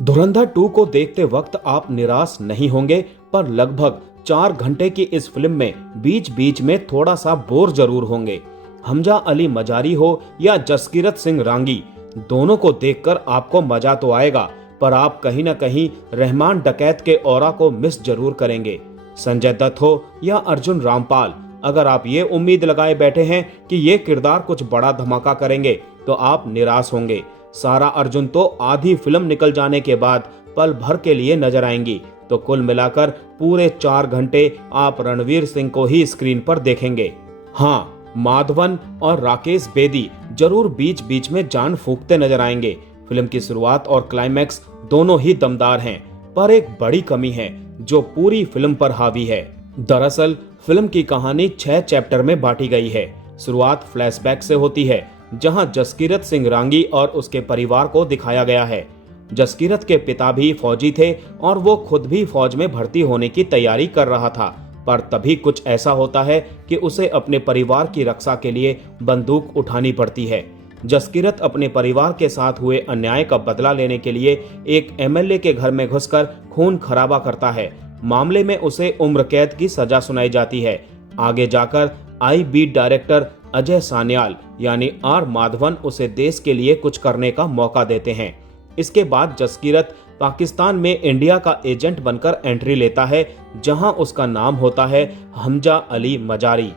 धुरंधर 2 को देखते वक्त आप निराश नहीं होंगे, पर लगभग 4 घंटे की इस फिल्म में बीच बीच में थोड़ा सा बोर जरूर होंगे। हमजा अली मजारी हो या जसकीरत सिंह रांगी, दोनों को देखकर आपको मजा तो आएगा, पर आप कहीं न कहीं रहमान डकैत के ऑरा को मिस जरूर करेंगे। संजय दत्त हो या अर्जुन रामपाल, अगर आप ये उम्मीद लगाए बैठे हैं कि ये किरदार कुछ बड़ा धमाका करेंगे तो आप निराश होंगे। सारा अर्जुन तो आधी फिल्म निकल जाने के बाद पल भर के लिए नजर आएंगी, तो कुल मिलाकर पूरे 4 घंटे आप रणवीर सिंह को ही स्क्रीन पर देखेंगे। हाँ, माधवन और राकेश बेदी जरूर बीच बीच में जान फूंकते नजर आएंगे। फिल्म की शुरुआत और क्लाइमैक्स दोनों ही दमदार हैं, पर एक बड़ी कमी है जो पूरी फिल्म पर हावी है। दरअसल फिल्म की कहानी 6 चैप्टर में बांटी गई है। शुरुआत फ्लैशबैक से होती है, जहां जसकीरत सिंह रांगी और उसके परिवार को दिखाया गया है। जसकीरत के पिता भी फौजी थे और वो खुद भी फौज में भर्ती होने की तैयारी कर रहा था, पर तभी कुछ ऐसा होता है कि उसे अपने परिवार की रक्षा के लिए बंदूक उठानी पड़ती है। जसकीरत अपने परिवार के साथ हुए अन्याय का बदला लेने के लिए एक एमएलए के घर में घुसकर खून खराबा करता है। मामले में उसे उम्र कैद की सजा सुनाई जाती है। आगे जाकर आईबी डायरेक्टर अजय सान्याल यानी आर माधवन उसे देश के लिए कुछ करने का मौका देते हैं। इसके बाद जसकीरत पाकिस्तान में इंडिया का एजेंट बनकर एंट्री लेता है, जहां उसका नाम होता है हमजा अली मजारी।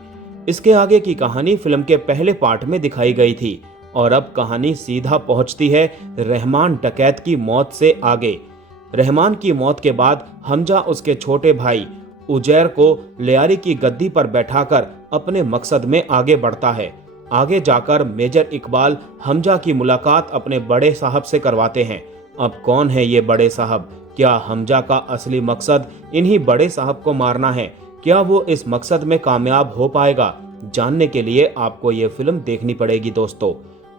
इसके आगे की कहानी फिल्म के पहले पार्ट में दिखाई गई थी और अब कहानी सीधा पहुंचती है रहमान डकैत की मौत से आगे। रहमान की मौत के बाद हमजा उसके छोटे भाई उजैर को लियारी की गद्दी पर बैठाकर अपने मकसद में आगे बढ़ता है। आगे जाकर मेजर इकबाल हमजा की मुलाकात अपने बड़े साहब से करवाते हैं। अब कौन है ये बड़े साहब? क्या हमजा का असली मकसद इन्हीं बड़े साहब को मारना है? क्या वो इस मकसद में कामयाब हो पाएगा? जानने के लिए आपको ये फिल्म देखनी पड़ेगी दोस्तों।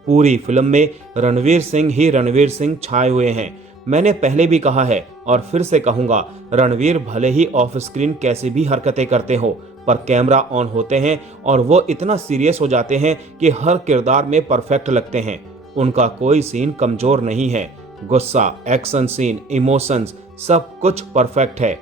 पूरी फिल्म में रणवीर सिंह ही रणवीर सिंह छाए हुए हैं। मैंने पहले भी कहा है और फिर से कहूंगा, रणवीर भले ही ऑफ स्क्रीन कैसी भी हरकतें करते हो, पर कैमरा ऑन होते हैं और वो इतना सीरियस हो जाते हैं कि हर किरदार में परफेक्ट लगते हैं। उनका कोई सीन कमजोर नहीं है। गुस्सा, एक्शन सीन, इमोशंस, सब कुछ परफेक्ट है।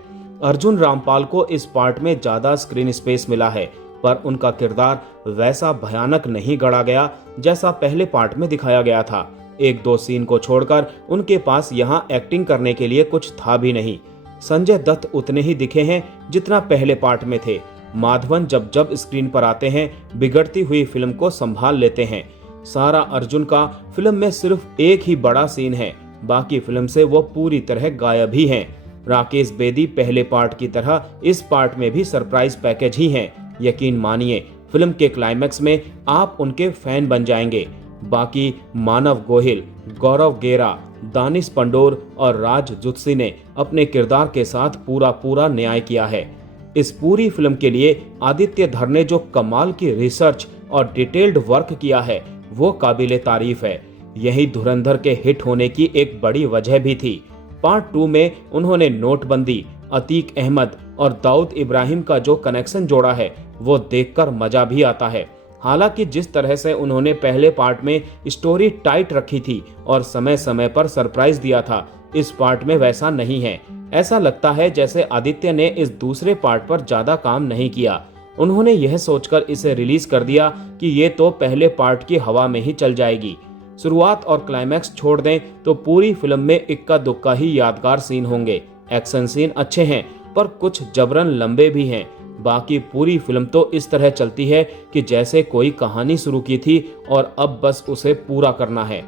अर्जुन रामपाल को इस पार्ट में ज्यादा स्क्रीन स्पेस मिला है, पर उनका किरदार वैसा भयानक नहीं गढ़ा गया जैसा पहले पार्ट में दिखाया गया था। 1-2 सीन को छोड़कर उनके पास यहाँ एक्टिंग करने के लिए कुछ था भी नहीं। संजय दत्त उतने ही दिखे हैं जितना पहले पार्ट में थे। माधवन जब जब स्क्रीन पर आते हैं बिगड़ती हुई फिल्म को संभाल लेते हैं। सारा अर्जुन का फिल्म में सिर्फ एक ही बड़ा सीन है, बाकी फिल्म से वो पूरी तरह गायब ही हैं। राकेश बेदी पहले पार्ट की तरह इस पार्ट में भी सरप्राइज पैकेज ही हैं। यकीन मानिए, फिल्म के क्लाइमैक्स में आप उनके फैन बन जाएंगे। बाकी मानव गोहिल, गौरव गेरा, दानिश पंडोर और राज जुत्सी ने अपने किरदार के साथ पूरा न्याय किया है। इस पूरी फिल्म के लिए आदित्य धर ने जो कमाल की रिसर्च और डिटेल्ड वर्क किया है वो काबिले तारीफ है। यही धुरंधर के हिट होने की एक बड़ी वजह भी थी। पार्ट 2 में उन्होंने नोटबंदी, अतीक अहमद और दाऊद इब्राहिम का जो कनेक्शन जोड़ा है वो देखकर मजा भी आता है। हालांकि जिस तरह से उन्होंने पहले पार्ट में स्टोरी टाइट रखी थी और समय समय पर सरप्राइज दिया था, इस पार्ट में वैसा नहीं है। ऐसा लगता है जैसे आदित्य ने इस दूसरे पार्ट पर ज्यादा काम नहीं किया। उन्होंने यह सोचकर इसे रिलीज कर दिया कि ये तो पहले पार्ट की हवा में ही चल जाएगी। शुरुआत और क्लाइमैक्स छोड़ दें तो पूरी फिल्म में इक्का दुक्का ही यादगार सीन होंगे। एक्शन सीन अच्छे हैं, पर कुछ जबरन लंबे भी हैं। बाकी पूरी फिल्म तो इस तरह चलती है कि जैसे कोई कहानी शुरू की थी और अब बस उसे पूरा करना है।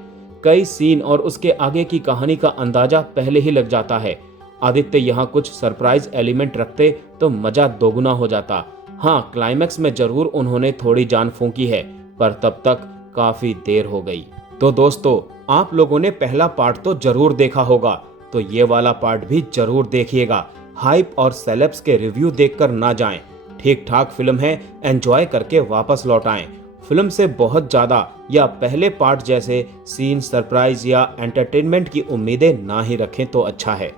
कई सीन और उसके आगे की कहानी का अंदाजा पहले ही लग जाता है। आदित्य यहाँ कुछ सरप्राइज एलिमेंट रखते तो मजा दोगुना हो जाता। हाँ, क्लाइमैक्स में जरूर उन्होंने थोड़ी जान फूंकी है, पर तब तक काफी देर हो गई। तो दोस्तों, आप लोगों ने पहला पार्ट तो जरूर देखा होगा, तो ये वाला पार्ट भी जरूर देखिएगा। हाइप और सेलेब्स के रिव्यू देखकर ना जाएं। ठीक ठाक फिल्म है, एंजॉय करके वापस लौट आएं। फिल्म से बहुत ज्यादा या पहले पार्ट जैसे सीन, सरप्राइज या एंटरटेनमेंट की उम्मीदें ना ही रखें तो अच्छा है।